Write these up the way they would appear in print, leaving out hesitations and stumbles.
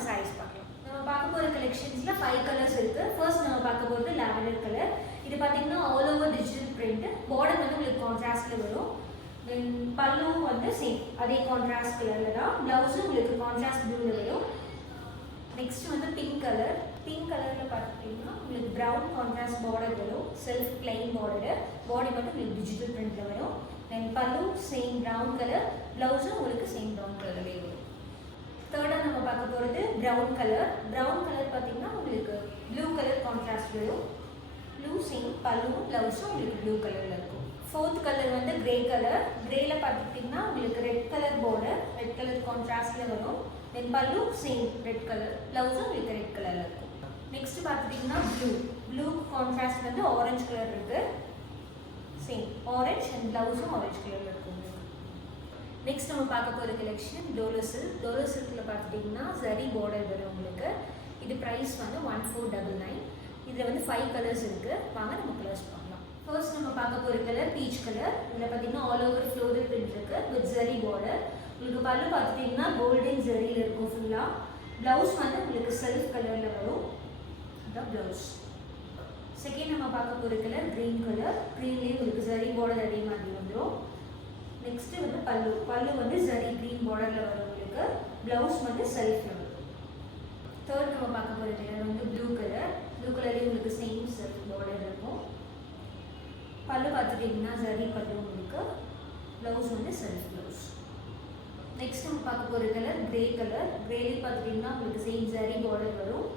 நம்ம சாரீஸ் பார்க்கலாம். நம்ம பார்க்க போகிற கலெக்ஷன்ஸில் 5 கலர்ஸ் இருக்குது. ஃபர்ஸ்ட் நம்ம பார்க்க போகிறது லாவெண்டர் கலர். இது பார்த்தீங்கன்னா all over digital print. Border வந்து உங்களுக்கு கான்ட்ராஸ்டில் வரும். பல்லும் வந்து சேம் அதே கான்ட்ராஸ்ட் கலரில் தான். ப்ளவுஸும் உங்களுக்கு கான்ட்ராஸ்ட் ப்ளூவில் வரும். நெக்ஸ்ட் வந்து பிங்க் கலர். பிங்க் கலரில் பார்த்துட்டிங்கன்னா உங்களுக்கு ப்ரௌன் கான்ட்ராஸ்ட் பார்டர் வரும். Self plain border. பாடி மட்டும் உங்களுக்கு டிஜிட்டல் பிரிண்டில் வரும். தென் பல்லு சேம் ப்ரௌன் கலர். ப்ளவுஸும் உங்களுக்கு சேம் ப்ரௌன் கலர்லேயே வரும். தேர்டாக நம்ம பார்க்க போகிறது ப்ரௌன் கலர். ப்ரௌன் கலர் பார்த்தீங்கன்னா உங்களுக்கு ப்ளூ கலர் கான்ட்ராஸ்ட் வரும். ப்ளூ சேம் பல்லுவும் ப்ளவுஸும் உங்களுக்கு ப்ளூ கலரில் இருக்கும். ஃபோர்த் கலர் வந்து கிரே கலர். கிரேல பார்த்துட்டிங்கன்னா உங்களுக்கு red colour border, red colour கான்ட்ராஸ்டில் வரும். தென் பல்லு சேம் ரெட் கலர், ப்ளவுஸும் உங்களுக்கு ரெட் கலரில் இருக்கும். நெக்ஸ்ட் பார்த்துட்டிங்கன்னா ப்ளூ கான்ட்ராஸ்ட் வந்து ஆரஞ்சு கலர் இருக்குது. சேம் ஆரஞ்ச் அண்ட் ப்ளவுஸும் ஆரஞ்சு கலரில் இருக்கும். நெக்ஸ்ட் நம்ம பார்க்க போகிற கலெக்ஷன் டோலோ சில்க். டோலோ சில்கில் பார்த்துட்டிங்கன்னா சரி பார்டர் வரும் உங்களுக்கு. இது ப்ரைஸ் வந்து 1499. இதில் வந்து 5 கலர்ஸ் இருக்குது. வாங்க நம்ம கலர்ஸ் பார்க்கலாம். ஃபர்ஸ்ட் நம்ம பார்க்க போகிற கலர் பீச் கலர். இதில் பார்த்தீங்கன்னா ஆல் ஓவர் ஃப்ளோரல் பிரிண்ட் இருக்குது வித் ஜரி பார்டர். உங்களுக்கு பல்லு பார்த்துட்டிங்கன்னா கோல்டன் ஜரியில் இருக்கும் ஃபுல்லாக. ப்ளவுஸ் வந்து உங்களுக்கு செல்ஃப் கலரில் வரும். இதுதான் ப்ளவுஸ். செகண்ட் நம்ம பார்க்க போகிற கலர் க்ரீன் கலர். க்ரீன்லேயே உங்களுக்கு ஜரி பார்டர் அதே மாதிரி வந்துடும். நெக்ஸ்ட்டு வந்து பல்லு வந்து ஜரி க்ரீன் பார்டரில் வரும் உங்களுக்கு. ப்ளவுஸ் வந்து செல்ஃபில் வரும். தேர்ட் நம்ம பார்க்க போகிற கலர் வந்து ப்ளூ கலர். ப்ளூ கலர்லேயே உங்களுக்கு சேம் செல்ஃப் பார்டர் இருக்கும். பல்லு பார்த்துட்டிங்கன்னா ஜரி பல்லு உங்களுக்கு. ப்ளவுஸ் வந்து செல்ஃப் ப்ளவுஸ். நெக்ஸ்ட் நம்ம பார்க்க போகிற கலர் கிரே கலர். கிரேலேயே பார்த்துட்டிங்கன்னா உங்களுக்கு சேம் ஜரி பார்டர் வரும்.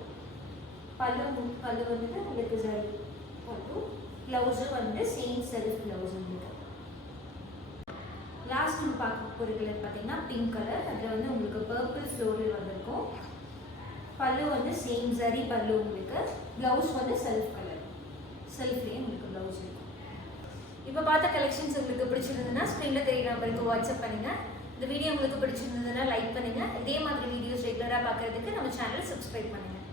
பல்லு வந்துட்டு உங்களுக்கு ஜரி பல்லு. ப்ளவுஸு வந்து சேம் செல்ஃப் ப்ளவுஸ் உங்களுக்கு. லாஸ்ட் நம்ம பார்க்க போகிற கலர் பார்த்தீங்கன்னா பிங்க் கலர். அதில் வந்து உங்களுக்கு பர்பிள் ஃப்ளோரல் வந்திருக்கும். பல்லு வந்து சேம் ஜரி பல்லு உங்களுக்கு. ப்ளவுஸ் வந்து செல்ஃப் கலர், செல்ஃப்லேயே உங்களுக்கு ப்ளவுஸ் இருக்கும். இப்போ பார்த்த கலெக்ஷன்ஸ் உங்களுக்கு பிடிச்சிருந்ததுன்னா ஸ்க்ரீனில் தெரிய நம்பருக்கு வாட்ஸ்அப் பண்ணுங்கள். இந்த வீடியோ உங்களுக்கு பிடிச்சிருந்ததுன்னா லைக் பண்ணுங்கள். இதே மாதிரி வீடியோஸ் ரெகுலராக பார்க்குறதுக்கு நம்ம சேனலை சப்ஸ்கிரைப் பண்ணுங்கள்.